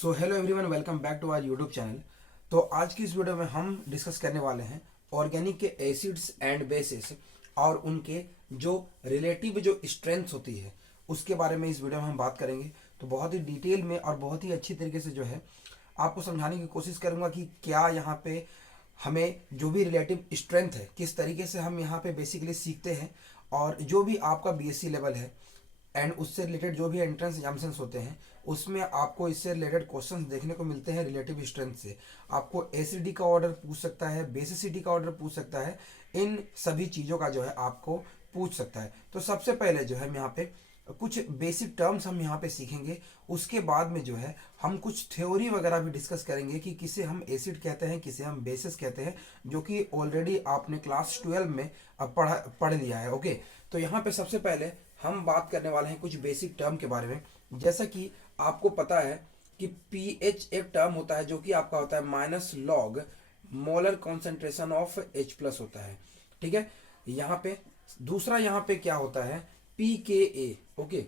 So hello everyone, welcome back to our YouTube channel. तो आज की इस वीडियो में हम डिस्कस करने वाले हैं ऑर्गेनिक के एसिड्स एंड बेसिस और उनके जो रिलेटिव जो स्ट्रेंथ होती है उसके बारे में इस वीडियो में हम बात करेंगे। तो बहुत ही डिटेल में और बहुत ही अच्छी तरीके से जो है आपको समझाने की कोशिश करूंगा कि क्या यहाँ पे हमें जो भी रिलेटिव स्ट्रेंथ है किस तरीके से हम यहाँ पे बेसिकली सीखते हैं, और जो भी आपका बीएससी लेवल है एंड उससे रिलेटेड जो भी एंट्रेंस एग्जामिनेशंस होते हैं उसमें आपको इससे रिलेटेड क्वेश्चंस देखने को मिलते हैं। रिलेटिव स्ट्रेंथ से आपको एसिडिटी का ऑर्डर पूछ सकता है, बेसिसिटी का ऑर्डर पूछ सकता है, इन सभी चीज़ों का जो है आपको पूछ सकता है। तो सबसे पहले जो है हम यहाँ पे कुछ बेसिक टर्म्स हम यहाँ पे सीखेंगे। उसके बाद में जो है हम कुछ थ्योरी वगैरह भी डिस्कस करेंगे कि किसे हम एसिड कहते हैं, किसे हम बेसिस कहते हैं, जो कि ऑलरेडी आपने क्लास 12 में पढ़ लिया है। ओके, तो यहाँ पे सबसे पहले हम बात करने वाले हैं कुछ बेसिक टर्म के बारे में। जैसा कि आपको पता है कि पीएच एक टर्म होता है जो कि आपका होता है minus log molar concentration of H plus होता है। ठीक है, यहाँ पे दूसरा यहाँ पे क्या होता है pKa। ओके,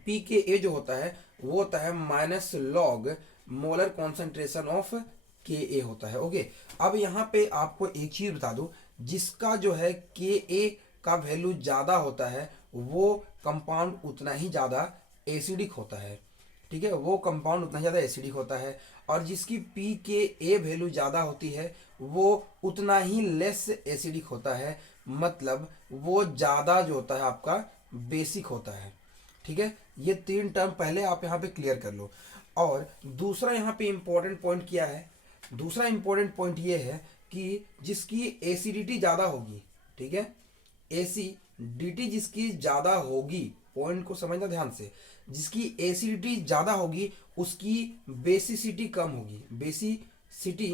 pKa जो होता है वो होता है minus log molar concentration of Ka होता है। ओके, अब यहाँ पे आपको एक चीज बता दूं, जिसका जो है Ka का वैल्यू ज्यादा होता है वो कंपाउंड उतना ही ज्यादा एसिडिक होता है। ठीक है, वो कंपाउंड उतना ज़्यादा एसिडिक होता है, और जिसकी pKa वैल्यू ज़्यादा होती है वो उतना ही लेस एसिडिक होता है, मतलब वो ज़्यादा जो होता है आपका बेसिक होता है। ठीक है, ये तीन टर्म पहले आप यहाँ पे क्लियर कर लो। और दूसरा यहाँ पे इम्पोर्टेंट पॉइंट क्या है, दूसरा इम्पोर्टेंट पॉइंट ये है कि जिसकी एसिडिटी ज़्यादा होगी, ठीक है, एसिडिटी जिसकी ज़्यादा होगी, पॉइंट को समझना ध्यान से, जिसकी एसिडिटी ज़्यादा होगी उसकी बेसिसिटी कम होगी, बेसिसिटी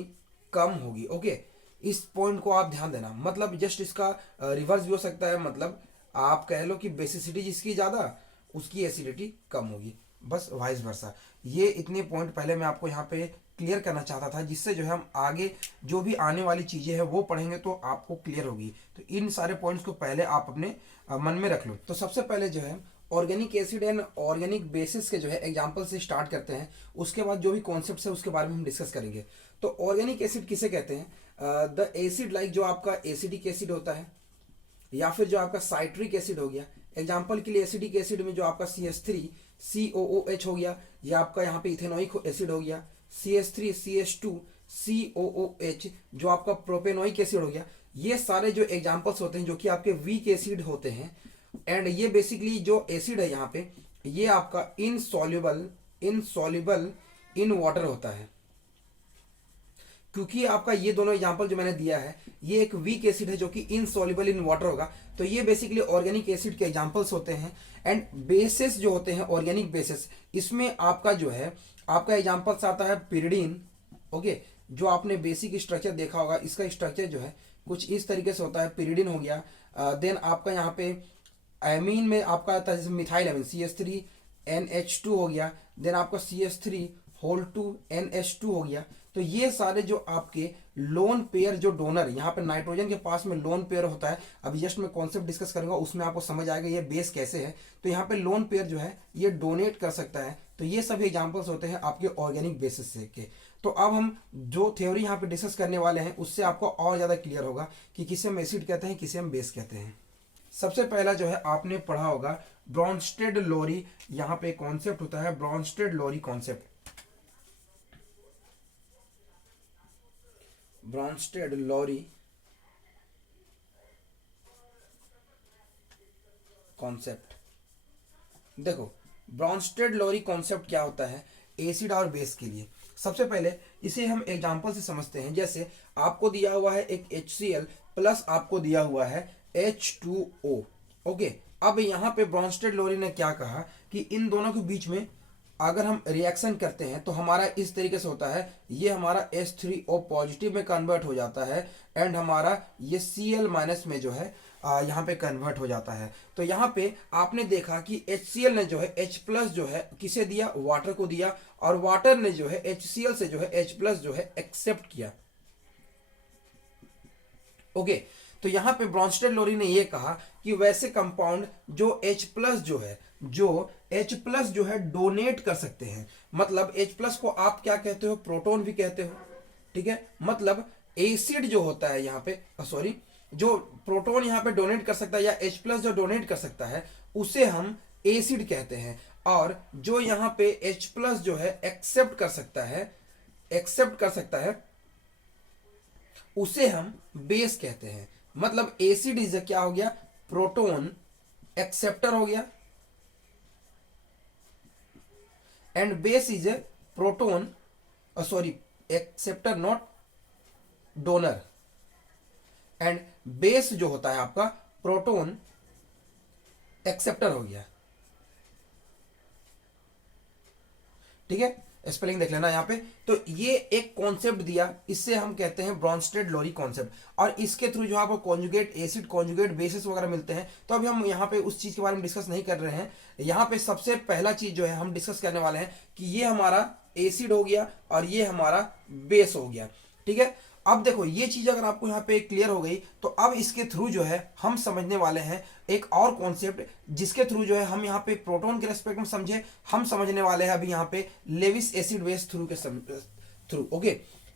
कम होगी। ओके, इस पॉइंट को आप ध्यान देना, मतलब जस्ट इसका रिवर्स भी हो सकता है, मतलब आप कह लो कि बेसिसिटी जिसकी ज़्यादा उसकी एसिडिटी कम होगी, बस वाइस वर्सा। ये इतने पॉइंट पहले मैं आपको यहाँ पे क्लियर करना चाहता था, जिससे जो है हम आगे जो भी आने वाली चीज़ें हैं वो पढ़ेंगे तो आपको क्लियर होगी। तो इन सारे पॉइंट्स को पहले आप अपने मन में रख लो। तो सबसे पहले जो है organic acid and organic basis के जो है एग्जाम्पल से स्टार्ट करते हैं, उसके बाद जो भी कॉन्सेप्ट है उसके बारे में हम डिस्कस करेंगे। तो ऑर्गेनिक एसिड किसे कहते हैं? द एसिड लाइक जो आपका एसिडिक एसिड होता है, या फिर जो आपका साइट्रिक एसिड हो गया। एग्जाम्पल के लिए एसिडिक एसिड में जो आपका CH3 COOH हो गया, या आपका यहाँ पे इथेनोइक एसिड हो गया CH3 CH2 COOH, जो आपका प्रोपेनोइक एसिड हो गया। ये सारे जो एग्जाम्पल्स होते हैं जो कि आपके वीक एसिड होते हैं, एंड ये बेसिकली जो एसिड है यहाँ पे ये आपका इनसॉल्युबल इन वाटर होता है। क्योंकि आपका ये दोनों एग्जांपल जो मैंने दिया है ये एक वीक एसिड है जो कि इनसॉल्युबल इन वाटर होगा, तो ये बेसिकली ऑर्गेनिक एसिड के एग्जांपल्स होते हैं। एंड बेसिस जो होते हैं ऑर्गेनिक बेसिस, इसमें आपका जो है आपका एग्जांपल्स आता है पिरिडीन। ओके, जो आपने बेसिक स्ट्रक्चर देखा होगा, इसका स्ट्रक्चर जो है कुछ इस तरीके से होता है, पिरिडीन हो गया। देन आपका यहाँ पे एमीन में आपका आता है जैसे मिथाइल एमीन CH3NH2 हो गया, देन आपका CH3 हो गया। तो ये सारे जो आपके लोन पेयर जो डोनर, यहाँ पे नाइट्रोजन के पास में लोन पेयर होता है, अभी जस्ट मैं कॉन्सेप्ट डिस्कस करूंगा उसमें आपको समझ आएगा ये बेस कैसे है। तो यहाँ पे लोन पेयर जो है ये डोनेट कर सकता है। तो ये सभी एग्जांपल्स होते हैं आपके ऑर्गेनिक बेसिस से के। तो अब हम जो थ्योरी यहाँ पे डिस्कस करने वाले हैं उससे आपको और ज़्यादा क्लियर होगा कि किसे हम एसिड कहते हैं, किसे हम बेस कहते हैं। सबसे पहला जो है आपने पढ़ा होगा ब्रॉन्स्टेड लोरी, यहाँ पे कॉन्सेप्ट होता है ब्रॉन्स्टेड लोरी कॉन्सेप्ट। ब्रॉन्स्टेड लोरी कॉन्सेप्ट, देखो ब्रॉन्स्टेड लोरी कॉन्सेप्ट क्या होता है एसिड और बेस के लिए। सबसे पहले इसे हम एग्जांपल से समझते हैं। जैसे आपको दिया हुआ है एक HCl प्लस आपको दिया हुआ है H2O। ओके, अब यहाँ पे ब्रॉन्स्टेड लोरी ने क्या कहा कि इन दोनों के बीच में अगर हम रिएक्शन करते हैं तो हमारा इस तरीके से होता है, ये हमारा H3O पॉजिटिव में कन्वर्ट हो जाता है, एंड हमारा ये Cl माइनस में जो है यहाँ पे कन्वर्ट हो जाता है। तो यहाँ पे आपने देखा कि HCl ने जो है H प्लस जो है किसे दिया, वाटर को दिया, और वाटर ने जो है HCl से जो है H प्लस जो है एक्सेप्ट किया। ओके, तो यहाँ पे ब्रॉन्स्टेड लोरी ने ये कहा कि वैसे कंपाउंड जो H प्लस जो है जो H प्लस जो है डोनेट कर सकते हैं। मतलब H प्लस को आप क्या कहते हो, प्रोटॉन भी कहते हो, ठीक है। मतलब एसिड जो होता है यहाँ पे, सॉरी, जो प्रोटॉन यहाँ पे डोनेट कर सकता है या H प्लस जो डोनेट कर सकता है उसे हम एसिड कहते हैं। और जो यहाँ पे H प्लस जो है एक्सेप्ट कर सकता है, एक्सेप्ट कर सकता है, उसे हम बेस कहते हैं। मतलब एसिड इज क्या हो गया, प्रोटॉन एक्सेप्टर हो गया, and base is a proton, sorry, acceptor not donor, and base जो होता है आपका प्रोटॉन एक्सेप्टर हो गया, ठीक है। स्पेलिंग देख लेना यहाँ पे। तो ये एक कॉन्सेप्ट दिया, इससे हम कहते हैं ब्रॉन्स्टेड लोरी कॉन्सेप्ट, और इसके थ्रू जो आपको कॉन्जुगेट एसिड, कॉन्जुगेट बेसिस वगैरह मिलते हैं। तो अभी हम यहाँ पे उस चीज के बारे में डिस्कस नहीं कर रहे हैं। यहाँ पे सबसे पहला चीज जो है हम डिस्कस करने वाले हैं कि ये हमारा एसिड हो गया और ये हमारा बेस हो गया, ठीक है। अब देखो ये चीज अगर आपको यहाँ पे क्लियर हो गई तो अब इसके थ्रू जो है हम समझने वाले हैं एक और कॉन्सेप्ट, जिसके थ्रू जो है हम यहाँ पे प्रोटॉन के रेस्पेक्ट में समझे, हम समझने वाले हैं अभी यहाँ पे लेविस एसिड बेस थ्रू के थ्रू। ओके,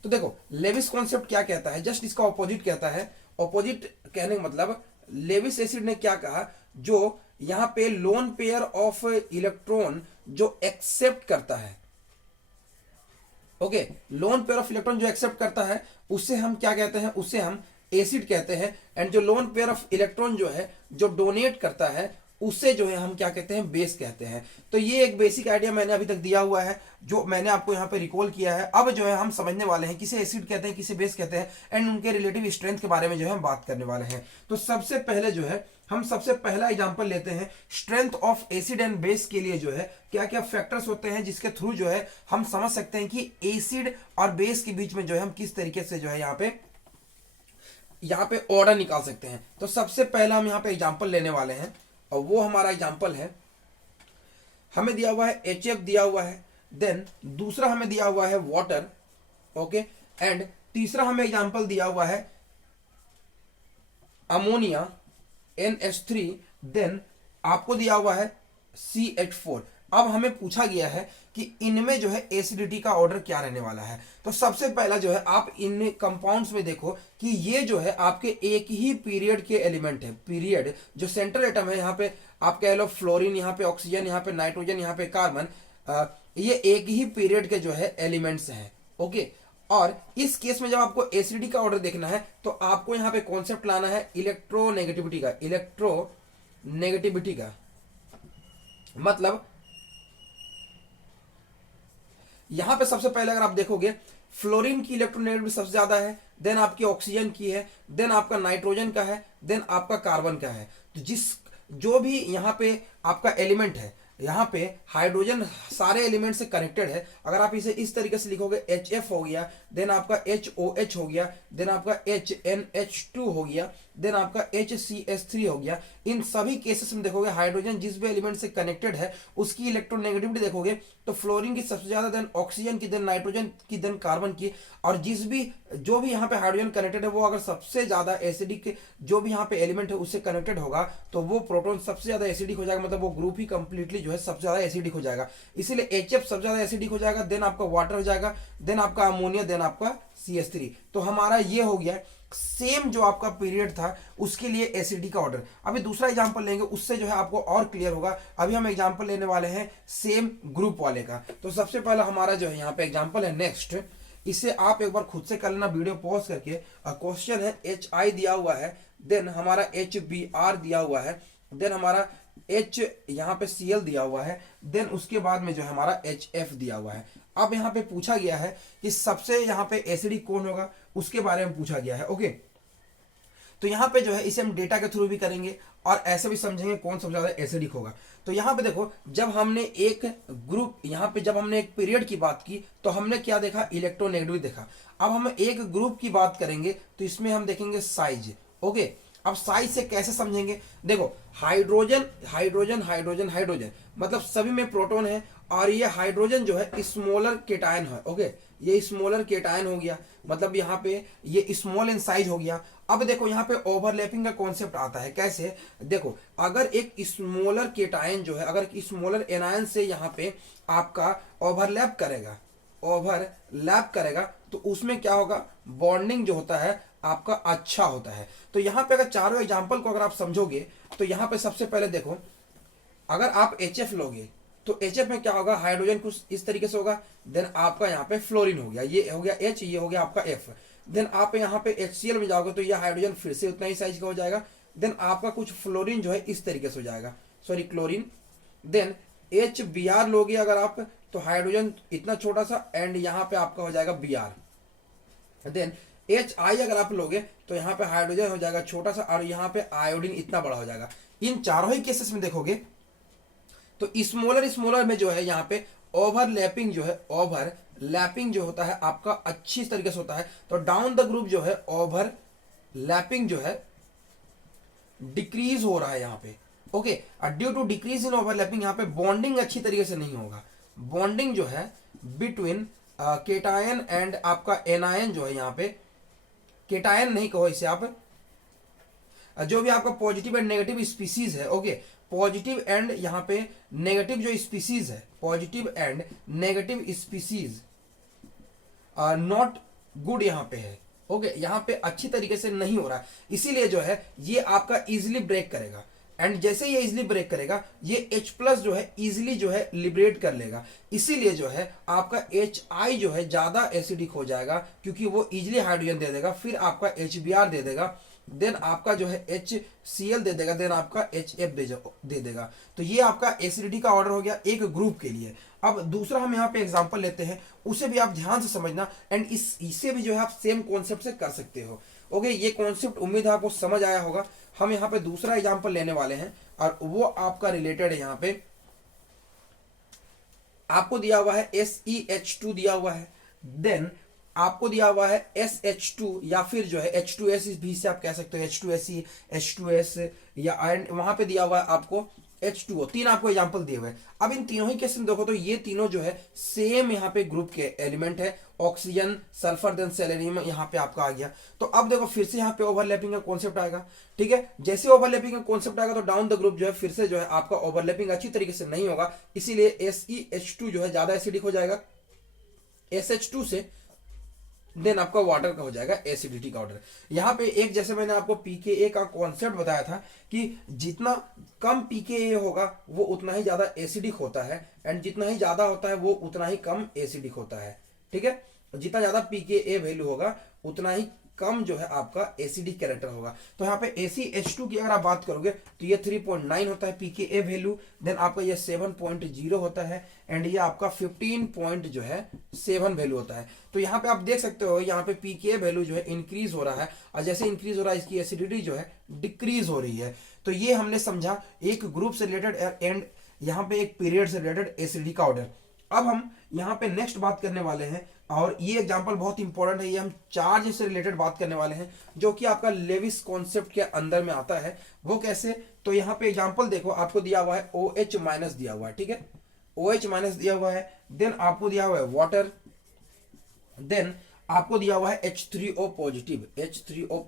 तो देखो लेविस कॉन्सेप्ट क्या कहता है, जस्ट इसका ऑपोजिट कहता है। ऑपोजिट कहने का मतलब लेविस एसिड ने क्या कहा, जो यहाँ पे लोन पेयर ऑफ इलेक्ट्रॉन जो एक्सेप्ट करता है, okay, loan pair of electron जो एक्सेप्ट करता है उसे हम क्या कहते हैं, उसे हम एसिड कहते हैं। एंड जो लोन पेयर ऑफ इलेक्ट्रॉन जो है जो डोनेट करता है उसे जो है हम क्या कहते हैं, बेस कहते हैं। तो ये एक बेसिक आइडिया मैंने अभी तक दिया हुआ है, जो मैंने आपको यहाँ पे रिकॉल किया है। अब जो है हम समझने वाले हैं किसे एसिड कहते हैं, किसे बेस कहते हैं, एंड उनके रिलेटिव स्ट्रेंथ के बारे में जो है हम बात करने वाले हैं। तो सबसे पहले जो है हम सबसे पहला एग्जांपल लेते हैं strength of acid and base के लिए जो है क्या क्या फैक्टर्स होते हैं जिसके थ्रू जो है हम समझ सकते हैं कि एसिड और बेस के बीच में जो है हम किस तरीके से जो है यहाँ पे ऑर्डर निकाल सकते हैं। तो सबसे पहला हम यहाँ पे एग्जांपल लेने वाले हैं, और वो हमारा एग्जांपल है, हमें दिया हुआ है HF दिया हुआ है, देन दूसरा हमें दिया हुआ है वाटर, ओके, एंड तीसरा हमें एग्जांपल दिया हुआ है अमोनिया NH3, देन आपको दिया हुआ है CH4। अब हमें पूछा गया है कि इनमें जो है एसिडिटी का ऑर्डर क्या रहने वाला है। तो सबसे पहला जो है आप इन कंपाउंड्स में देखो कि ये जो है आपके एक ही पीरियड के एलिमेंट है। पीरियड जो सेंट्रल एटम है, यहाँ पे आप कह लो फ्लोरीन, यहाँ पे ऑक्सीजन, यहाँ पे नाइट्रोजन, यहाँ पे कार्बन, ये एक ही पीरियड के जो है एलिमेंट्स हैं, ओके। और इस केस में जब आपको एसिडिटी का ऑर्डर देखना है तो आपको यहाँ पे कॉन्सेप्ट लाना है इलेक्ट्रोनेगेटिविटी का। इलेक्ट्रोनेगेटिविटी का मतलब यहां पे सबसे पहले अगर आप देखोगे फ्लोरीन की इलेक्ट्रोनेगेटिविटी सबसे ज्यादा है, देन आपकी ऑक्सीजन की है, देन आपका नाइट्रोजन का है, देन आपका कार्बन का है। तो जो भी यहाँ पे आपका एलिमेंट है, यहाँ पे हाइड्रोजन सारे एलिमेंट से कनेक्टेड है। अगर आप इसे इस तरीके से लिखोगे HF हो गया, देन आपका HOH हो गया, देन आपका HNH2 हो गया, देन आपका HCS3 हो गया। इन सभी केसेस में देखोगे हाइड्रोजन जिस भी एलिमेंट से कनेक्टेड है उसकी इलेक्ट्रोनेगेटिविटी देखोगे तो फ्लोरीन की सबसे ज्यादा, देन ऑक्सीजन की, देन नाइट्रोजन की, देन कार्बन की। और जो भी यहाँ पे हाइड्रोजन कनेक्टेड है वो अगर सबसे ज्यादा एसिडिक जो भी यहाँ पे एलिमेंट है उससे कनेक्टेड होगा तो वो प्रोटॉन सबसे ज्यादा एसिडिक हो जाएगा, मतलब वो ग्रुप ही कंप्लीटली जो है सबसे ज्यादा एसिडिक हो जाएगा। इसीलिए HF सबसे ज्यादा एसिडिक हो जाएगा, देन आपका वाटर हो जाएगा, देन आपका अमोनिया, देन आपका CH3। तो हमारा ये हो गया सेम जो आपका पीरियड था उसके लिए एसिडिटी का ऑर्डर। अभी दूसरा एग्जांपल लेंगे, उससे जो है आपको और क्लियर होगा। अभी हम एग्जांपल लेने वाले हैं सेम ग्रुप वाले का। तो सबसे पहला हमारा जो है यहाँ पे एग्जांपल है नेक्स्ट, इसे आप एक बार खुद से कर लेना वीडियो पॉज करके। क्वेश्चन है HI दिया हुआ है, देन हमारा HBr दिया हुआ है, देन हमारा H यहाँ पे Cl दिया हुआ है, देन उसके बाद में जो है हमारा HF दिया हुआ है। अब यहाँ पे पूछा गया है कि सबसे यहाँ पे एसिडिक कौन होगा, उसके बारे में पूछा गया है, ओके। तो यहाँ पे जो है इसे हम डेटा के थ्रू भी करेंगे और ऐसे भी समझेंगे कौन सबसे ज्यादा एसिडिक होगा। तो यहाँ पे देखो जब हमने एक ग्रुप, यहाँ पे जब हमने एक पीरियड की बात की तो हमने क्या देखा, इलेक्ट्रोनेगेटिविटी देखा। अब हम एक ग्रुप की बात करेंगे तो इसमें हम देखेंगे साइज, ओके। अब साइज से कैसे समझेंगे, देखो हाइड्रोजन हाइड्रोजन हाइड्रोजन हाइड्रोजन मतलब सभी में प्रोटॉन है और ये हाइड्रोजन जो है स्मॉलर केटायन है। ओके, ये स्मॉलर केटायन हो गया, मतलब यहाँ पे ये स्मॉल इन साइज हो गया। अब देखो यहाँ पे ओवरलैपिंग का कॉन्सेप्ट आता है। कैसे? देखो, अगर एक स्मॉलर केटायन जो है, अगर स्मॉलर एनायन से यहाँ पे आपका ओवरलैप करेगा तो उसमें क्या होगा, बॉन्डिंग जो होता है आपका अच्छा होता है। तो यहाँ पे अगर चारों एग्जाम्पल को अगर आप समझोगे तो यहाँ पे सबसे पहले देखो, अगर आप HF लोगे तो HF में क्या होगा, हाइड्रोजन कुछ इस तरीके से होगा, देन आपका यहाँ पे फ्लोरीन हो गया, ये हो गया H, ये हो गया आपका F। देन आप यहाँ पे HCl में जाओगे तो ये हाइड्रोजन फिर से उतना ही साइज का हो जाएगा। देन आपका कुछ फ्लोरीन जो है इस तरीके से हो जाएगा, सॉरी क्लोरीन। देन HBr लोगे अगर आप तो हाइड्रोजन इतना छोटा सा, एंड यहाँ पे आपका हो जाएगा Br। देन HI अगर आप लोगे तो यहाँ पे हाइड्रोजन हो जाएगा छोटा सा, और यहाँ पे आयोडीन इतना बड़ा हो जाएगा। इन चारों ही केसेस में देखोगे तो स्मॉलर में जो है यहाँ पे ओवरलैपिंग जो होता है आपका अच्छी तरीके से होता है। तो डाउन द ग्रुप जो है ओवरलैपिंग जो है डिक्रीज हो रहा है यहाँ पे। Okay, due to decrease in overlapping यहाँ पे बॉन्डिंग अच्छी तरीके से नहीं होगा। बॉन्डिंग जो है बिटवीन केटायन एंड आपका एनायन जो है, यहाँ पे केटायन नहीं कहो इसे आप, जो भी आपका पॉजिटिव एंड नेगेटिव स्पीसीज है। ओके, पॉजिटिव एंड यहाँ पे नेगेटिव जो स्पीसीज है, positive and negative species not good यहाँ पे है। ओके, यहाँ पे अच्छी तरीके से नहीं हो रहा है, इसीलिए जो है ये आपका इजिली ब्रेक करेगा। एंड जैसे ये इजिली ब्रेक करेगा, ये H+ जो है इजिली जो है लिबरेट कर लेगा, इसीलिए जो है आपका HI जो है ज्यादा एसिडिक हो जाएगा, क्योंकि वो इजिली हाइड्रोजन दे देगा, फिर आपका HBr दे देगा, देन आपका जो है HCl दे देगा, देन आपका HF दे देगा। तो ये आपका एसिडिटी का ऑर्डर हो गया एक ग्रुप के लिए। अब दूसरा हम यहाँ पे एग्जांपल लेते हैं, उसे भी आप ध्यान से समझना, एंड इसे भी जो है आप सेम कॉन्सेप्ट से कर सकते हो। ओके, ये कॉन्सेप्ट उम्मीद है आपको समझ आया होगा। हम यहाँ पे दूसरा एग्जांपल लेने वाले हैं, और वो आपका रिलेटेड है, यहाँ पे आपको दिया हुआ है SeH2 दिया हुआ है, देन आपको दिया हुआ है SH2, या फिर जो है H2S भी से आप कह सकते हो, H2SE, H2S, या एंड वहां पे दिया हुआ है आपको H2O। तीन आपको एग्जांपल दिए हुए हैं। अब इन तीनों ही केस में देखो तो ये तीनों जो है सेम यहाँ पे ग्रुप के एलिमेंट है, ऑक्सीजन, सल्फर, देन सेलेनियम यहाँ पे आपका आ गया। तो अब देखो फिर से यहाँ पे ओवरलैपिंग का कॉन्सेप्ट आएगा। ठीक है, जैसे ओवरलैपिंग का कॉन्सेप्ट आएगा तो डाउन द ग्रुप जो है फिर से जो है आपका ओवरलैपिंग अच्छी तरीके से नहीं होगा, इसीलिए SeH2 जो है ज्यादा एसिडिक हो जाएगा SH2 से, देन आपका वाटर का हो जाएगा एसिडिटी का ऑर्डर। यहाँ पे एक, जैसे मैंने आपको pKa का कॉन्सेप्ट बताया था कि जितना कम pKa होगा वो उतना ही ज्यादा एसिडिक होता है, एंड जितना ही ज्यादा होता है वो उतना ही कम एसिडिक होता है। ठीक है, जितना ज्यादा pKa वैल्यू होगा उतना ही कम जो है आपका एसिडिक कैरेक्टर होगा। तो यहाँ पे ACH2 की अगर आप बात करोगे तो ये 3.9 होता है pKa वैल्यू, देन आपका ये 7.0 होता है, एंड ये आपका 15.7 वैल्यू होता है। तो यहाँ पे आप देख सकते हो यहाँ पे pKa वैल्यू जो है इंक्रीज हो रहा है, और जैसे इंक्रीज हो रहा है इसकी एसिडिटी जो है डिक्रीज हो रही है। तो ये हमने समझा एक ग्रुप से रिलेटेड एंड यहाँ पे एक पीरियड से रिलेटेड एसिडिटी का ऑर्डर। अब हम यहाँ पे नेक्स्ट बात करने वाले हैं, और ये एग्जांपल बहुत इंपॉर्टेंट है, ये हम चार्ज से रिलेटेड बात करने वाले हैं, जो कि आपका लेविस कॉन्सेप्ट के अंदर में आता है। वो कैसे? तो यहाँ पे एग्जांपल देखो, आपको दिया हुआ है OH- दिया हुआ है। ठीक है, OH- दिया हुआ है, देन आपको दिया हुआ है वाटर, देन आपको दिया हुआ है H3O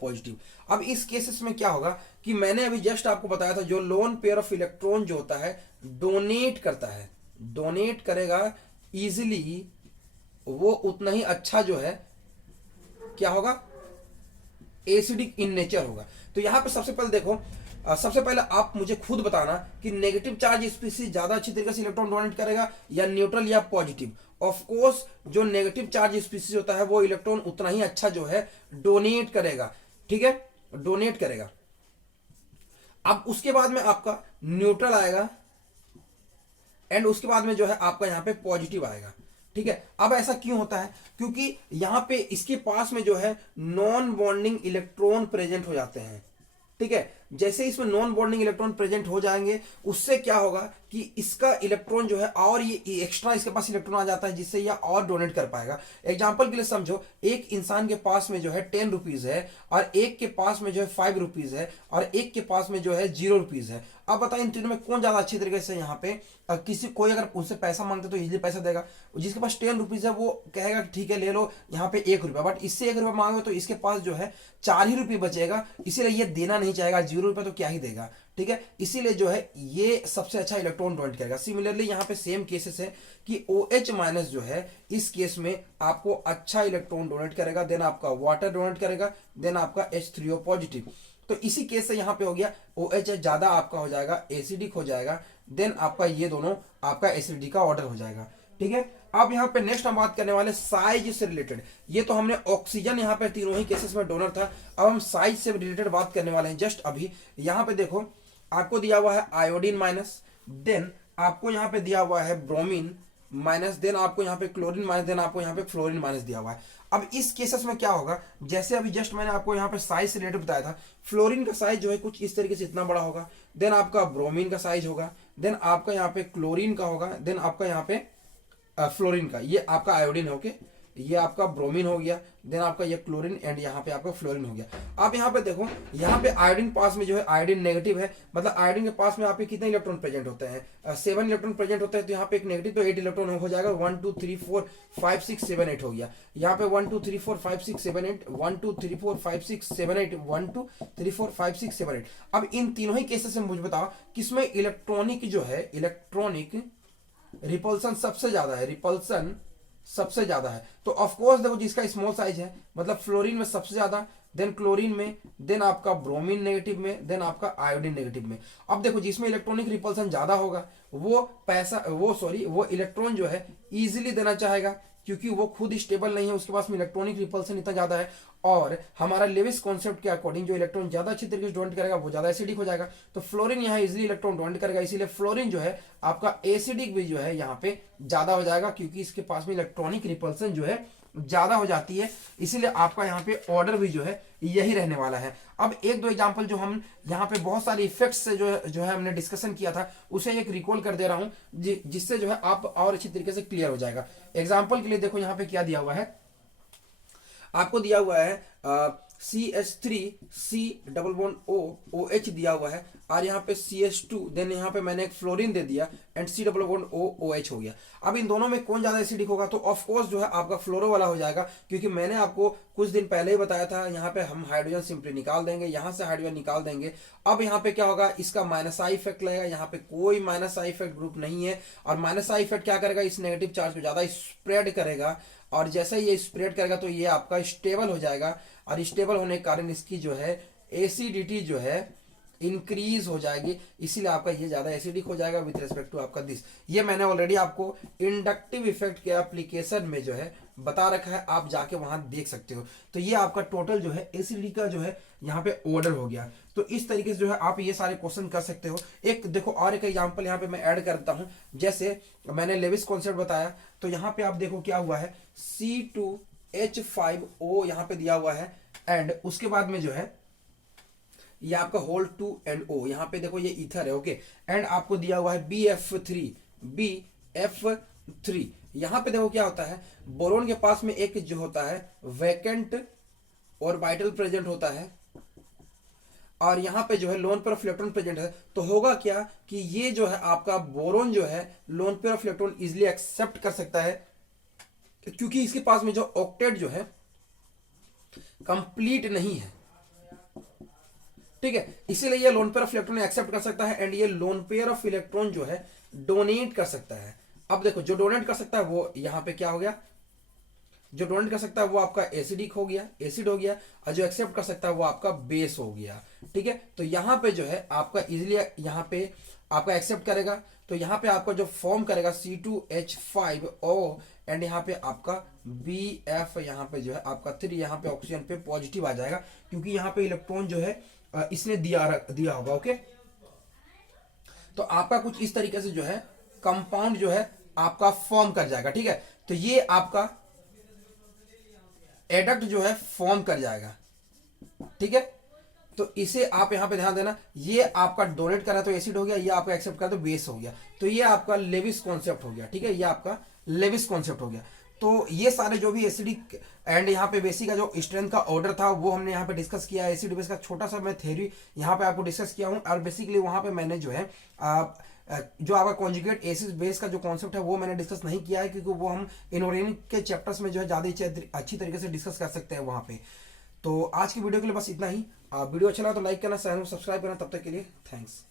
पॉजिटिव। अब इस केसेस में क्या होगा कि मैंने अभी जस्ट आपको बताया था, जो लोन पेयर ऑफ इलेक्ट्रॉन जो होता है डोनेट करता है, डोनेट करेगा इजिली, वो उतना ही अच्छा जो है क्या होगा, एसिडिक इन नेचर होगा। तो यहां पे सबसे पहले देखो, सबसे पहले आप मुझे खुद बताना कि नेगेटिव चार्ज स्पीसीज ज्यादा अच्छी तरीके से इलेक्ट्रॉन डोनेट करेगा या न्यूट्रल या पॉजिटिव। ऑफ कोर्स जो नेगेटिव चार्ज स्पीसीज होता है वो इलेक्ट्रॉन उतना ही अच्छा जो है डोनेट करेगा। ठीक है, डोनेट करेगा। अब उसके बाद में आपका न्यूट्रल आएगा, एंड उसके बाद में जो है आपका यहाँ पे पॉजिटिव आएगा। ठीक है, अब ऐसा क्यों होता है? क्योंकि यहाँ पे इसके पास में जो है नॉन बॉन्डिंग इलेक्ट्रॉन प्रेजेंट हो जाते हैं। ठीक है, जैसे इसमें नॉन बॉन्डिंग इलेक्ट्रॉन प्रेजेंट हो जाएंगे, उससे क्या होगा कि इसका इलेक्ट्रॉन जो है और ये एक्स्ट्रा इसके पास इलेक्ट्रॉन आ जाता है, जिससे यह और डोनेट कर पाएगा। एग्जाम्पल के लिए समझो, एक इंसान के पास में जो है 10 रुपीज है, और एक के पास में जो है 5 रुपीज है, और एक के पास में जो है 0 रुपीज है। अब बताओ इन तीनों में कौन ज्यादा अच्छी तरीके से यहाँ पे किसी कोई अगर उससे पैसा मांगते तो इजीली पैसा देगा। जिसके पास 10 रुपीज है वो कहेगा कि ठीक है ले लो यहाँ पे 1 रुपया, बट इससे 1 रुपया मांगो तो इसके पास जो है 4 ही रुपये बचेगा, इसीलिए ये देना नहीं चाहेगा, 0 रुपया तो क्या ही देगा। ठीक है, इसीलिए जो है ये सबसे अच्छा इलेक्ट्रॉन डोनेट करेगा। सिमिलरली यहाँ पे सेम केसेस है कि OH माइनस जो है इस केस में आपको अच्छा इलेक्ट्रॉन डोनेट करेगा, देन आपका वाटर डोनेट करेगा, देन आपका H3O पॉजिटिव। तो इसी केस से यहाँ पे हो गया OH ज्यादा आपका हो जाएगा एसिडिक हो जाएगा, देन आपका ये दोनों आपका एसिडिटी का ऑर्डर हो जाएगा। ठीक है, अब यहाँ पे नेक्स्ट हम बात करने वाले साइज से रिलेटेड। ये तो हमने ऑक्सीजन यहाँ पे तीनों ही केसेस में डोनर था, अब हम साइज से रिलेटेड बात करने वाले हैं। जस्ट अभी यहाँ पे देखो आपको दिया हुआ है आयोडीन माइनस, देन आपको यहाँ पे दिया हुआ है ब्रोमीन माइनस, देन आपको यहाँ पे क्लोरीन माइनस, देन आपको यहाँ पे फ्लोरीन माइनस दिया हुआ है। अब इस केसेस में क्या होगा, जैसे अभी जस्ट मैंने आपको यहाँ पे साइज से रिलेटेड बताया था, फ्लोरीन का साइज जो है कुछ इस तरीके से इतना बड़ा होगा, देन आपका ब्रोमीन का साइज होगा, देन आपका यहाँ पे क्लोरीन का होगा, देन आपका यहाँ पे फ्लोरीन का, ये आपका आयोडीन हो के ये आपका ब्रोमीन हो गया, देन आपका ये क्लोरीन, एंड यहाँ पे आपका फ्लोरीन हो गया। आप यहाँ पे देखो, यहाँ पे आयोडीन पास में जो है आयोडीन नेगेटिव है, मतलब आयोडीन के पास में आपके कितने इलेक्ट्रॉन प्रेजेंट होते हैं, 7 इलेक्ट्रॉन प्रेजेंट होते हैं, तो यहाँ पे एक नेगेटिव तो 8 इलेक्ट्रॉन हो जाएगा, 1 2 3 4 5 6 7 8 हो गया। यहाँ पे 1 2 3 4 5 6 7 8 1 2 3 4 5 6 7 8 1 2 3 4 5 6 7 8। अब इन तीनों ही केसेस में मुझे बताओ किसमें इलेक्ट्रॉनिक जो है इलेक्ट्रॉनिक रिपल्सन सबसे ज्यादा है, रिपल्सन सबसे ज्यादा है। तो ऑफ कोर्स देखो जिसका स्मॉल साइज है, मतलब फ्लोरीन में सबसे ज्यादा, देन क्लोरीन में, देन आपका ब्रोमीन नेगेटिव में, देन आपका आयोडीन नेगेटिव में। अब देखो जिसमें इलेक्ट्रॉनिक रिपल्सन ज्यादा होगा वो इलेक्ट्रॉन जो है इजीली देना चाहेगा, क्योंकि वो खुद स्टेबल नहीं है, उसके पास में इलेक्ट्रॉनिक रिपल्सन इतना ज्यादा है, और हमारा लेविस कॉन्सेप्ट के अकॉर्डिंग जो इलेक्ट्रॉन ज्यादा अच्छी तरीके से डोनेट करेगा वो ज्यादा एसिडिक हो जाएगा। तो फ्लोरीन यहाँ इजीली इलेक्ट्रॉन डोनेट करेगा, इसीलिए फ्लोरीन जो है आपका एसिडिक भी जो है यहाँ पे ज्यादा हो जाएगा, क्योंकि इसके पास में इलेक्ट्रॉनिक रिपल्सन जो है ज्यादा हो जाती है, इसीलिए आपका यहाँ पे ऑर्डर भी जो है यही रहने वाला है। अब एक दो एग्जांपल जो हम यहाँ पे बहुत सारे इफेक्ट्स से जो है हमने डिस्कशन किया था, उसे एक रिकॉल कर दे रहा हूँ, जिससे जो है आप और अच्छी तरीके से क्लियर हो जाएगा। एग्जाम्पल के लिए देखो यहाँ पे क्या दिया हुआ है, आपको दिया हुआ है CH3C डबल बॉन्ड OH दिया हुआ है, और यहाँ पे CH2, देन यहाँ पे मैंने एक फ्लोरीन दे दिया, and C double bond OH हो गया। अब इन दोनों में कौन ज्यादा एसिडिक होगा, तो ऑफ कोर्स जो है आपका फ्लोरो वाला हो जाएगा, क्योंकि मैंने आपको कुछ दिन पहले ही बताया था, यहाँ पे हम हाइड्रोजन सिंपली निकाल देंगे, यहाँ से हाइड्रोजन निकाल देंगे। अब यहाँ पे क्या होगा, इसका माइनस आई इफेक्ट लगेगा, यहाँ पे कोई माइनस आई इफेक्ट ग्रुप नहीं है, और माइनस आई इफेक्ट क्या करेगा, इस नेगेटिव चार्ज को ज्यादा स्प्रेड करेगा, और जैसे ये स्प्रेड करेगा तो ये आपका स्टेबल हो जाएगा, और स्टेबल होने के कारण इसकी जो है एसिडिटी जो है इंक्रीज हो जाएगी, इसीलिए आपका ये ज्यादा एसिडिक हो जाएगा विद रिस्पेक्ट टू आपका दिस। ये मैंने ऑलरेडी आपको इंडक्टिव इफेक्ट के एप्लीकेशन में जो है बता रखा है, आप जाके वहां देख सकते हो। तो ये आपका टोटल जो है एसिडिटी का जो है यहाँ पे ऑर्डर हो गया। तो इस तरीके से जो है आप ये सारे क्वेश्चन कर सकते हो। एक देखो और एक एग्जांपल यहाँ पे मैं ऐड करता हूँ, जैसे मैंने लेविस कॉन्सेप्ट बताया, तो यहाँ पे आप देखो क्या हुआ है, C2H5O यहाँ पे दिया हुआ है, एंड उसके बाद में जो है ये आपका होल 2 एंड O, यहाँ पे देखो ये ईथर है, ओके, एंड आपको दिया हुआ है BF3। यहाँ पे देखो क्या होता है, बोरोन के पास में एक जो होता है वैकेंट ऑर्बिटल प्रेजेंट होता है, और यहाँ पे जो है lone pair of electron present है। तो होगा क्या कि ये जो है आपका बोरोन जो है lone pair of electron easily accept कर सकता है, क्योंकि इसके पास में जो ऑक्टेट जो है कंप्लीट नहीं है, ठीक है, इसीलिए ये lone pair of electron accept कर सकता है, एंड ये लोन पेयर ऑफ इलेक्ट्रॉन जो है डोनेट कर सकता है। अब देखो जो डोनेट कर सकता है वो यहाँ पे क्या हो गया, जो डोनेट कर सकता है वो आपका एसिडिक हो गया, एसिड हो गया, और जो एक्सेप्ट कर सकता है वो आपका बेस हो गया, ठीक है। तो यहाँ पे जो है आपका इजिली यहाँ पे आपका एक्सेप्ट करेगा, तो यहाँ पे आपका जो फॉर्म करेगा C2H5O, एंड यहाँ पे आपका BF, यहाँ पे जो है आपका 3, यहाँ पे ऑक्सीजन पे पॉजिटिव आ जाएगा, क्योंकि यहाँ पे इलेक्ट्रॉन जो है इसने दिया होगा, ओके। तो आपका कुछ इस तरीके से जो है कंपाउंड जो है आपका फॉर्म कर जाएगा, ठीक है। तो ये आपका एडक्ट जो है फॉर्म कर जाएगा, ठीक है। तो इसे आप यहाँ पे ध्यान देना, ये आपका डोनेट करा तो एसिड हो गया, ये आपका एक्सेप्ट करा तो बेस हो गया। तो ये आपका लेविस कॉन्सेप्ट हो गया, ठीक है, ये आपका लेविस कॉन्सेप्ट हो गया। तो ये सारे जो भी एसिडिक एंड यहाँ पे बेसिक का जो स्ट्रेंथ का ऑर्डर था वो हमने यहाँ पे डिस्कस किया। एसिड बेस का छोटा सा मैं थ्योरी यहाँ पे आपको डिस्कस किया हूँ, और बेसिकली वहाँ पे मैंने जो है जो आपका कॉन्जुगेट एसिड बेस का जो कॉन्सेप्ट है वो मैंने डिस्कस नहीं किया है, क्योंकि वो हम इनऑर्गेनिक के चैप्टर्स में जो है ज़्यादा अच्छी तरीके से डिस्कस कर सकते हैं वहाँ पे। तो आज की वीडियो के लिए बस इतना ही। वीडियो अच्छा लगा तो लाइक करना, चैनल को सब्सक्राइब करना। तब तक के लिए थैंक्स।